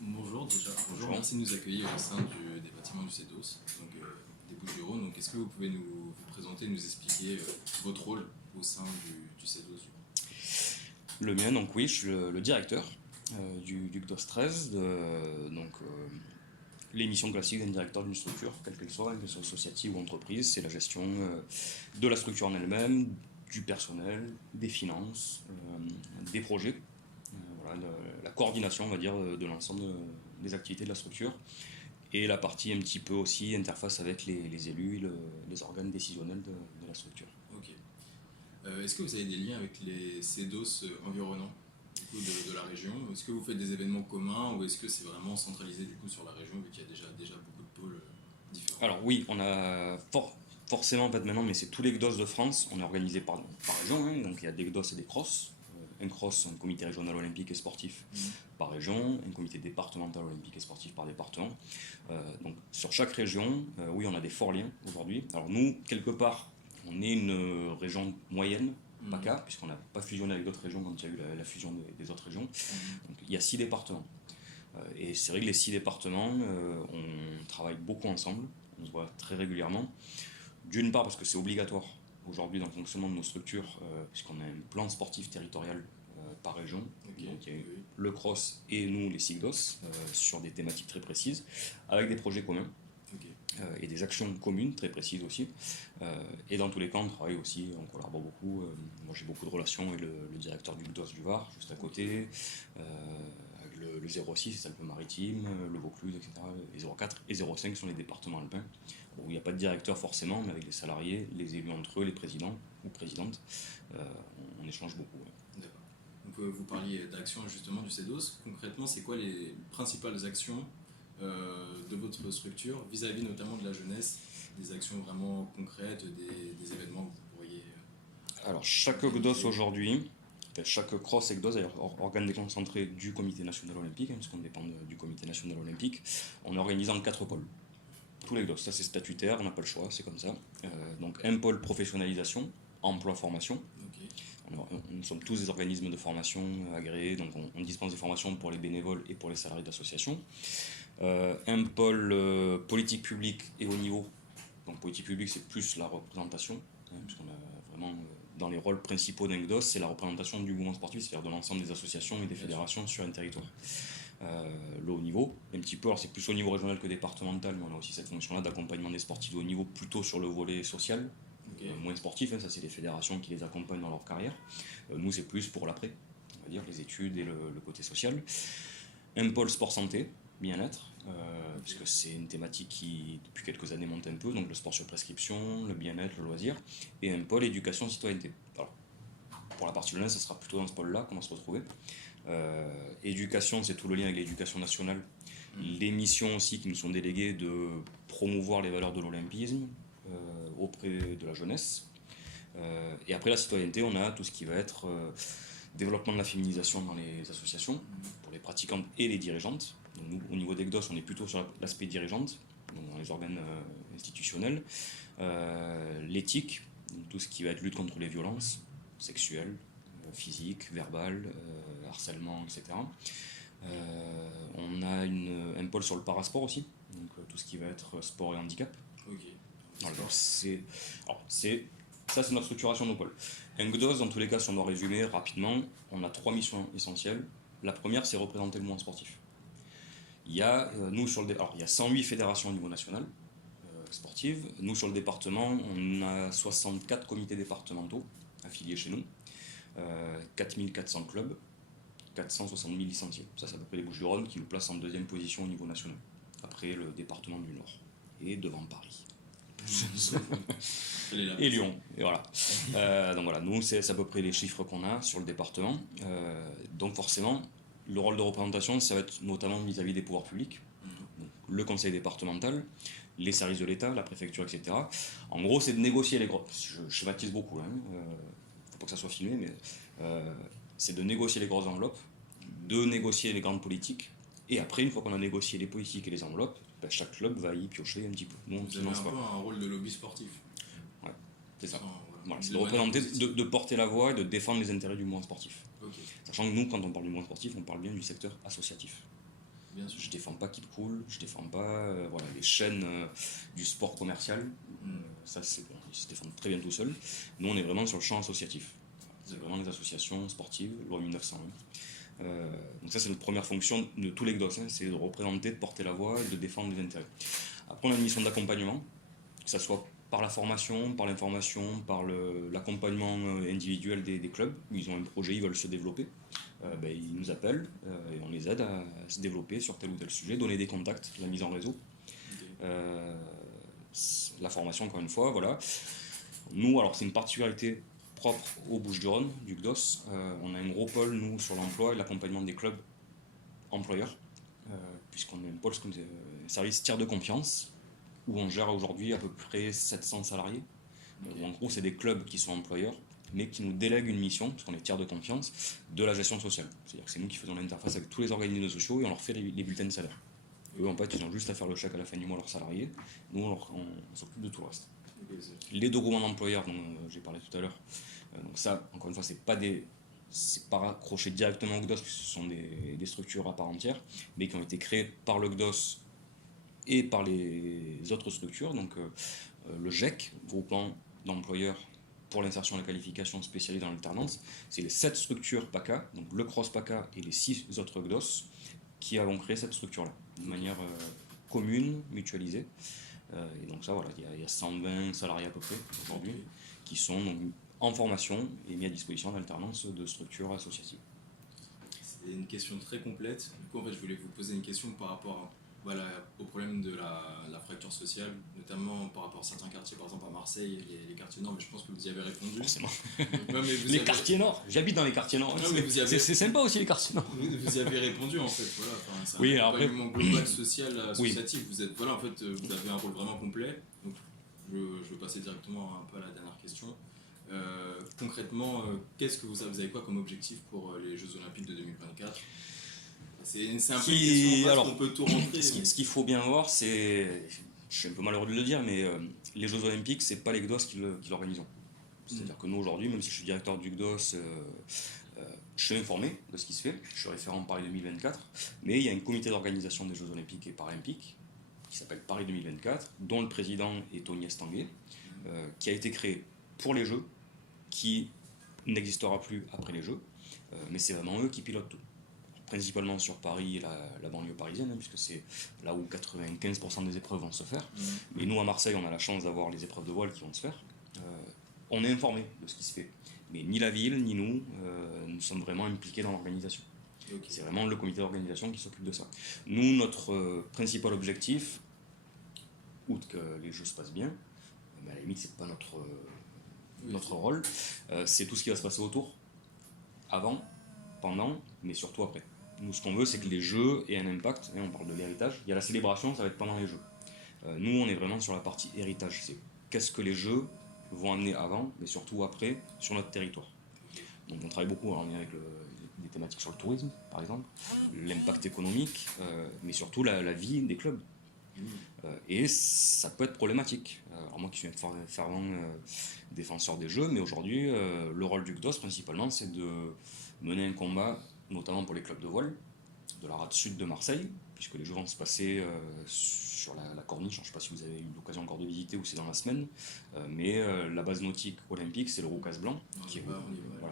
Bonjour déjà. Bonjour. Merci de nous accueillir au sein des bâtiments du CEDOS, donc des Bouches-du-Rhône. Donc est-ce que vous pouvez vous présenter, nous expliquer votre rôle au sein du CEDOS du coup. Le mien, donc oui, je suis le directeur du CDOS 13, les missions classiques d'un directeur d'une structure, quelle qu'elle soit, une soit associative ou entreprise, c'est la gestion de la structure en elle-même, du personnel, des finances, des projets, voilà, la coordination, on va dire, de l'ensemble des activités de la structure, et la partie un petit peu aussi interface avec les élus et les organes décisionnels de la structure. Ok. Est-ce que vous avez des liens avec les CEDOS environnants du coup, de la région? Est-ce que vous faites des événements communs ou est-ce que c'est vraiment centralisé du coup sur la région vu qu'il y a déjà beaucoup de pôles différents? Alors oui, on a forcément, en fait, maintenant, mais c'est tous les GDOS de France, on est organisé par région, hein, donc il y a des GDOS et des CROSS. Un CROSS, un comité régional olympique et sportif par région, un comité départemental olympique et sportif par département. Donc sur chaque région, oui, on a des forts liens aujourd'hui. Alors nous, quelque part, on est une région moyenne, PACA, puisqu'on n'a pas fusionné avec d'autres régions quand il y a eu la fusion des autres régions. Donc il y a 6 départements. Et c'est vrai que les 6 départements, on travaille beaucoup ensemble, on se voit très régulièrement. D'une part parce que c'est obligatoire aujourd'hui dans le fonctionnement de nos structures, puisqu'on a un plan sportif territorial par région. Okay. Donc il y a le CROSS et nous, les SIGDOS, sur des thématiques très précises, avec des projets communs. Okay. Et des actions communes très précises aussi. Et dans tous les cas, on travaille aussi, on collabore beaucoup. Moi, j'ai beaucoup de relations avec le directeur du GDOS du Var, juste à côté, avec le 06, c'est Alpes-Maritimes, le Vaucluse, etc. Les 04 et 05 sont les départements alpins, où il n'y a pas de directeur forcément, mais avec les salariés, les élus entre eux, les présidents ou présidentes, on échange beaucoup. Ouais. D'accord. Donc vous parliez d'actions justement du CEDOS. Concrètement, c'est quoi les principales actions de votre structure vis-à-vis notamment de la jeunesse, des actions vraiment concrètes, des événements que vous pourriez... Alors chaque GDOS aujourd'hui, chaque CROSS et GDOS, d'ailleurs organe déconcentré du Comité national olympique, hein, parce qu'on dépend du Comité national olympique, on est organisé en 4 pôles. Tous les GDOS, ça c'est statutaire, on n'a pas le choix, c'est comme ça. Donc un pôle professionnalisation, emploi, formation. Okay. Nous sommes tous des organismes de formation agréés, donc on dispense des formations pour les bénévoles et pour les salariés d'associations. Un pôle politique publique et haut niveau. Donc politique publique, c'est plus la représentation, hein, puisqu'on a vraiment dans les rôles principaux d'un GDOS, c'est la représentation du mouvement sportif, c'est-à-dire de l'ensemble des associations et des fédérations sur un territoire. Le haut niveau, un petit peu, alors c'est plus au niveau régional que départemental, mais on a aussi cette fonction-là d'accompagnement des sportifs de haut niveau, plutôt sur le volet social, moins sportif, hein, ça c'est les fédérations qui les accompagnent dans leur carrière. Nous c'est plus pour l'après, on va dire, les études et le côté social. Un pôle sport-santé, bien-être, puisque c'est une thématique qui depuis quelques années monte un peu, donc le sport sur prescription, le bien-être, le loisir, et un pôle éducation-citoyenneté. Alors, pour la partie jeunesse, ça sera plutôt dans ce pôle-là qu'on va se retrouver. Éducation, c'est tout le lien avec l'éducation nationale. Les missions aussi qui nous sont déléguées de promouvoir les valeurs de l'olympisme auprès de la jeunesse. Et après la citoyenneté, on a tout ce qui va être développement de la féminisation dans les associations, pour les pratiquantes et les dirigeantes. Donc nous, au niveau d'EGDOS, on est plutôt sur l'aspect dirigeante, donc dans les organes institutionnels. L'éthique, tout ce qui va être lutte contre les violences sexuelles, physiques, verbales, harcèlement, etc. On a un pôle sur le parasport aussi, donc tout ce qui va être sport et handicap. Okay. Alors, ça, c'est notre structuration de nos pôles. Un GDOS, dans tous les cas, si on doit résumer rapidement, on a 3 missions essentielles. La première, c'est représenter le mouvement sportif. Il y a, il y a 108 fédérations au niveau national sportives. Nous, sur le département, on a 64 comités départementaux affiliés chez nous, 4400 clubs, 460 000 licenciés. Ça, c'est à peu près les Bouches-du-Rhône qui nous placent en 2e position au niveau national, après le département du Nord, et devant Paris. Et Lyon, et voilà. Donc voilà, nous c'est à peu près les chiffres qu'on a sur le département. Donc forcément, le rôle de représentation, ça va être notamment vis-à-vis des pouvoirs publics, donc, le conseil départemental, les services de l'État, la préfecture, etc. En gros, c'est de négocier les gros. Je schématise beaucoup, hein, faut pas que ça soit filmé, mais c'est de négocier les grosses enveloppes, de négocier les grandes politiques, et après, une fois qu'on a négocié les politiques et les enveloppes, ben, chaque club va y piocher un petit peu. Nous, vous avez un peu un rôle de lobby sportif. Ouais, c'est ça. Voilà, c'est de de représenter, de porter la voix et de défendre les intérêts du mouvement sportif. Okay. Sachant que nous, quand on parle du mouvement sportif, on parle bien du secteur associatif. Bien sûr. Je défends pas Keep Cool, je défends pas voilà, les chaînes du sport commercial. Ça, c'est bon, ils se défendent très bien tout seuls. Nous, on est vraiment sur le champ associatif. C'est vraiment des associations sportives, loi 1901. Donc ça, c'est notre première fonction de tous les GDOS, c'est de représenter, de porter la voix et de défendre les intérêts. Après, on a une mission d'accompagnement, que ce soit par la formation, par l'information, par l'accompagnement individuel des clubs. Ils ont un projet, ils veulent se développer. Ils nous appellent et on les aide à se développer sur tel ou tel sujet, donner des contacts, la mise en réseau. La formation, encore une fois, voilà. Nous, alors c'est une particularité propre aux Bouches-du-Rhône, du GDOS. On a un gros pôle, nous, sur l'emploi et l'accompagnement des clubs employeurs, puisqu'on a un pôle, un service tiers de confiance, où on gère aujourd'hui à peu près 700 salariés. En gros, c'est des clubs qui sont employeurs, mais qui nous délèguent une mission, parce qu'on est tiers de confiance, de la gestion sociale. C'est-à-dire que c'est nous qui faisons l'interface avec tous les organismes sociaux et on leur fait les bulletins de salaire. Eux, en fait, ils ont juste à faire le chèque à la fin du mois à leurs salariés. Nous, on s'occupe de tout le reste. Les documents d'employeurs dont j'ai parlé tout à l'heure, donc ça, encore une fois, c'est pas raccroché directement au GDOS, parce que ce sont des structures à part entière, mais qui ont été créées par le GDOS et par les autres structures. Donc le GEC, groupement d'employeurs pour l'insertion et la qualification spécialisée dans l'alternance, c'est les 7 structures PACA, donc le CROSS PACA et les 6 autres GDOS, qui avons créé cette structure-là, de manière commune, mutualisée. Et donc ça, voilà, il y a 120 salariés à peu près aujourd'hui, qui sont donc en formation et mis à disposition d'alternance de structures associatives. C'est une question très complète. Du coup, en fait, je voulais vous poser une question par rapport au problème de la fracture sociale, notamment par rapport à certains quartiers, par exemple à Marseille, les quartiers nord, mais je pense que vous y avez répondu. Forcément. Ouais, quartiers nord, j'habite dans les quartiers nord. C'est sympa aussi les quartiers nord. Vous y avez répondu en fait, voilà. Enfin, c'est oui, un accompagnement global, social, associatif. Oui. Vous avez un rôle vraiment complet. Donc, je veux passer directement un peu à la dernière question. Concrètement, qu'est-ce que vous avez quoi comme objectif pour les Jeux Olympiques de 2024 ? C'est un peu une question parce qu'on peut tout rentrer. Ce qu'il faut bien voir, c'est, je suis un peu malheureux de le dire, mais les Jeux Olympiques, c'est pas les GDOS qui l'organisent. C'est-à-dire que nous aujourd'hui, même si je suis directeur du GDOS, je suis informé de ce qui se fait, je suis référent Paris 2024, mais il y a un comité d'organisation des Jeux Olympiques et Paralympiques qui s'appelle Paris 2024, dont le président est Tony Estanguet, qui a été créé pour les Jeux, qui n'existera plus après les Jeux, mais c'est vraiment eux qui pilotent tout. Principalement sur Paris et la banlieue parisienne, puisque c'est là où 95% des épreuves vont se faire. Mais nous, à Marseille, on a la chance d'avoir les épreuves de voile qui vont se faire. On est informé de ce qui se fait. Mais ni la ville, ni nous, nous sommes vraiment impliqués dans l'organisation. C'est vraiment le comité d'organisation qui s'occupe de ça. Nous, notre principal objectif, outre que les jeux se passent bien, à la limite, c'est pas notre rôle, c'est tout ce qui va se passer autour, avant, pendant, mais surtout après. Nous, ce qu'on veut, c'est que les jeux aient un impact. On parle de l'héritage. Il y a la célébration, ça va être pendant les jeux. Nous, on est vraiment sur la partie héritage. C'est qu'est-ce que les jeux vont amener avant, mais surtout après, sur notre territoire. Donc, on travaille beaucoup en lien avec des thématiques sur le tourisme, par exemple, l'impact économique, mais surtout la vie des clubs. Et ça peut être problématique. Alors moi qui suis un fervent défenseur des jeux, mais aujourd'hui, le rôle du GDOS, principalement, c'est de mener un combat, notamment pour les clubs de voile, de la rade sud de Marseille, puisque les jeux vont se passer sur la Corniche. Je ne sais pas si vous avez eu l'occasion encore de visiter ou c'est dans la semaine, mais la base nautique olympique, c'est le Roucas Blanc, qui est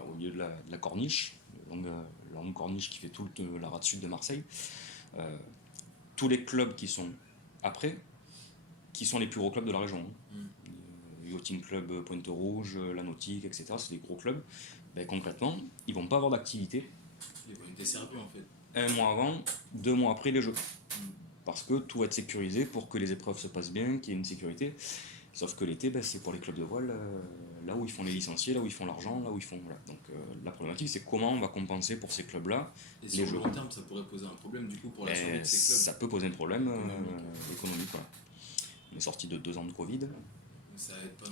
au milieu de la Corniche, la longue Corniche qui fait toute la rade sud de Marseille. Tous les clubs qui sont après, qui sont les plus gros clubs de la région. Yachting Club Pointe-Rouge, la Nautique, etc. C'est des gros clubs. Concrètement, ils ne vont pas avoir d'activité. Ils vont être desservis en fait. 1 mois avant, 2 mois après les jeux. Parce que tout va être sécurisé pour que les épreuves se passent bien, qu'il y ait une sécurité. Sauf que l'été, c'est pour les clubs de voile, là où ils font les licenciés, là où ils font l'argent, là où ils font... Voilà. Donc la problématique, c'est comment on va compenser pour ces clubs-là et sur le long terme, ça pourrait poser un problème du coup pour la survie de ces clubs. Ça peut poser un problème économique. Voilà. On est sorti de 2 ans de Covid.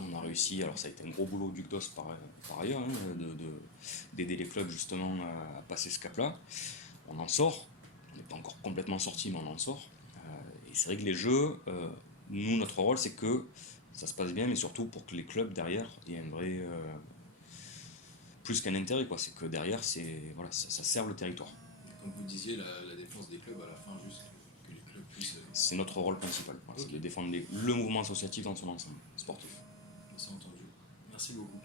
On a réussi, alors ça a été un gros boulot du GDOS par ailleurs, d'aider les clubs justement à passer ce cap-là. On en sort, on n'est pas encore complètement sorti, mais on en sort. Et c'est vrai que les jeux, nous, notre rôle, c'est que ça se passe bien, mais surtout pour que les clubs derrière aient un vrai... plus qu'un intérêt, quoi. C'est que derrière, ça serve le territoire. Donc vous disiez la défense des clubs à la fin, juste que les clubs puissent... C'est notre rôle principal, voilà, Ok. c'est de défendre le mouvement associatif dans son ensemble sportif. C'est entendu. Merci beaucoup.